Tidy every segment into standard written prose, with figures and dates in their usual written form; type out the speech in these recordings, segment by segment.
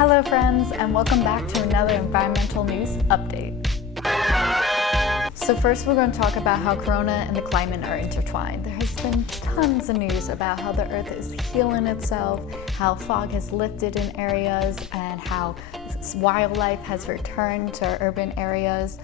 Hello friends, and welcome back to another environmental news update. So first we're going to talk about how Corona and the climate are intertwined. There has been tons of news about how the earth is healing itself, how fog has lifted in areas, and how wildlife has returned to our urban areas.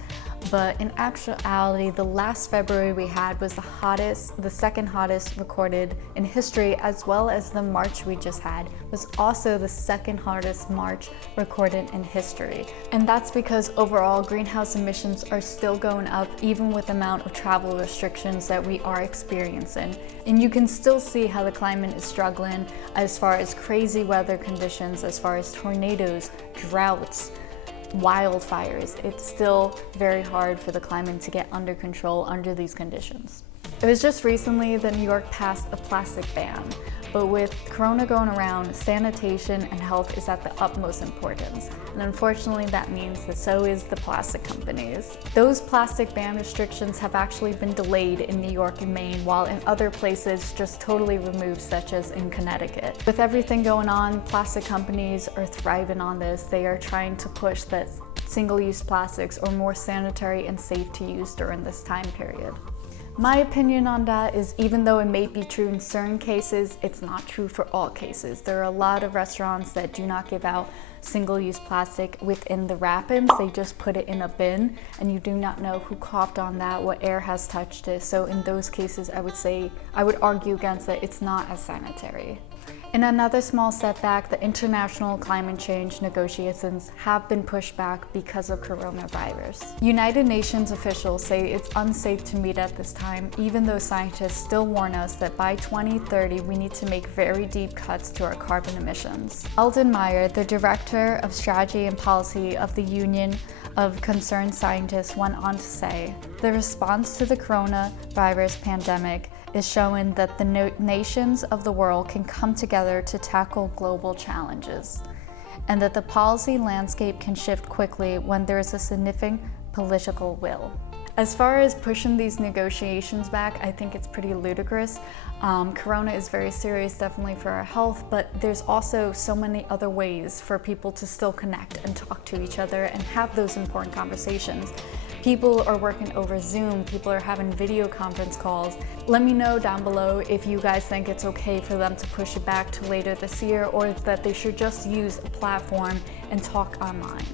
But in actuality, the last February we had was the second hottest recorded in history, as well as the March we just had was also the second hottest March recorded in history. And that's because overall greenhouse emissions are still going up, even with the amount of travel restrictions that we are experiencing. And you can still see how the climate is struggling as far as crazy weather conditions, as far as tornadoes, droughts, wildfires. It's still very hard for the climate to get under control under these conditions. It was just recently that New York passed a plastic ban, but with Corona going around, sanitation and health is at the utmost importance. And unfortunately that means that so is the plastic companies. Those plastic ban restrictions have actually been delayed in New York and Maine, while in other places just totally removed, such as in Connecticut. With everything going on, plastic companies are thriving on this. They are trying to push that single-use plastics are more sanitary and safe to use during this time period. My opinion on that is, even though it may be true in certain cases, it's not true for all cases. There are a lot of restaurants that do not give out single-use plastic within the wrap-ins. They just put it in a bin, and you do not know who coughed on that, what air has touched it. So in those cases, I would argue against that it's not as sanitary. In another small setback, the international climate change negotiations have been pushed back because of coronavirus. United Nations officials say it's unsafe to meet at this time, even though scientists still warn us that by 2030 we need to make very deep cuts to our carbon emissions. Eldon Meyer, the Director of Strategy and Policy of the Union of Concerned Scientists, went on to say, "The response to the coronavirus pandemic is showing that the nations of the world can come together to tackle global challenges, and that the policy landscape can shift quickly when there is a significant political will." As far as pushing these negotiations back, I think it's pretty ludicrous. Corona is very serious, definitely for our health, but there's also so many other ways for people to still connect and talk to each other and have those important conversations. People are working over Zoom, people are having video conference calls. Let me know down below if you guys think it's okay for them to push it back to later this year, or that they should just use a platform and talk online.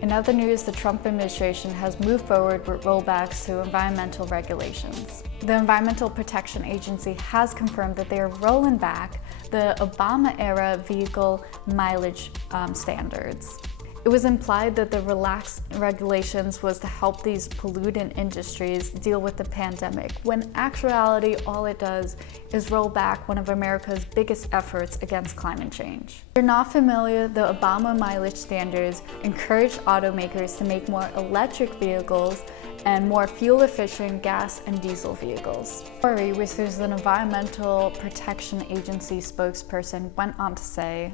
In other news, the Trump administration has moved forward with rollbacks to environmental regulations. The Environmental Protection Agency has confirmed that they are rolling back the Obama-era vehicle mileage standards. It was implied that the relaxed regulations was to help these pollutant industries deal with the pandemic, when in actuality all it does is roll back one of America's biggest efforts against climate change. If you're not familiar, the Obama mileage standards encouraged automakers to make more electric vehicles and more fuel-efficient gas and diesel vehicles. Corey, which is an Environmental Protection Agency spokesperson, went on to say,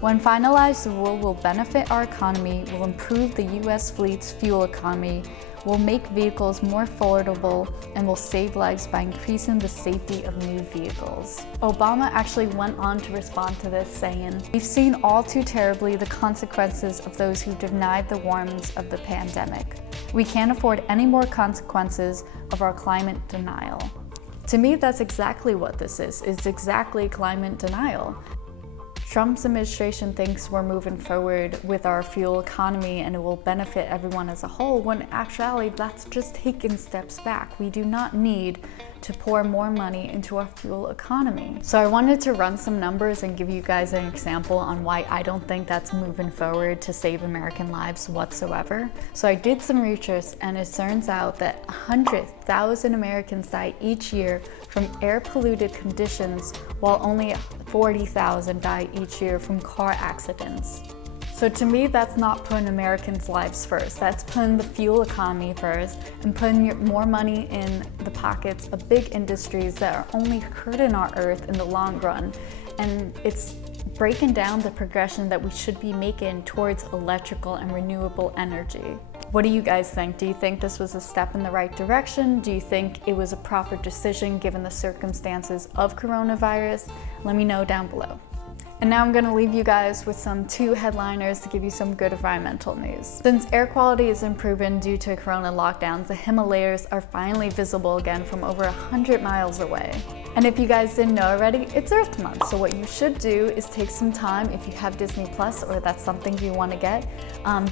"When finalized, the rule will benefit our economy, will improve the U.S. fleet's fuel economy, will make vehicles more affordable, and will save lives by increasing the safety of new vehicles." Obama actually went on to respond to this, saying, "We've seen all too terribly the consequences of those who denied the warnings of the pandemic. We can't afford any more consequences of our climate denial." To me, that's exactly what this is. It's exactly climate denial. Trump's administration thinks we're moving forward with our fuel economy and it will benefit everyone as a whole, when in actuality that's just taking steps back. We do not need to pour more money into our fuel economy. So I wanted to run some numbers and give you guys an example on why I don't think that's moving forward to save American lives whatsoever. So I did some research, and it turns out that 100,000 Americans die each year from air polluted conditions, while only 40,000 die each year from car accidents. So to me, that's not putting Americans' lives first. That's putting the fuel economy first and putting more money in the pockets of big industries that are only hurting our earth in the long run. And it's breaking down the progression that we should be making towards electrical and renewable energy. What do you guys think? Do you think this was a step in the right direction? Do you think it was a proper decision given the circumstances of coronavirus? Let me know down below. And now I'm gonna leave you guys with some 2 headliners to give you some good environmental news. Since air quality is improving due to corona lockdowns, the Himalayas are finally visible again from over 100 miles away. And if you guys didn't know already, it's Earth Month, so what you should do is take some time if you have Disney Plus or that's something you want to get.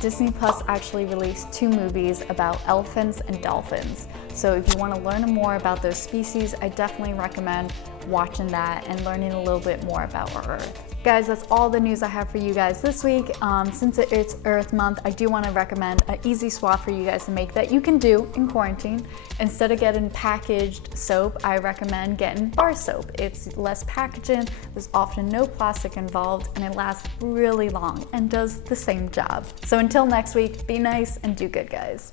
Disney Plus actually released 2 movies about elephants and dolphins. So if you want to learn more about those species, I definitely recommend watching that and learning a little bit more about our Earth. Guys, that's all the news I have for you guys this week. Since it's Earth Month, I do want to recommend an easy swap for you guys to make that you can do in quarantine. Instead of getting packaged soap, I recommend getting bar soap. It's less packaging, there's often no plastic involved, and it lasts really long and does the same job. So until next week, be nice and do good, guys.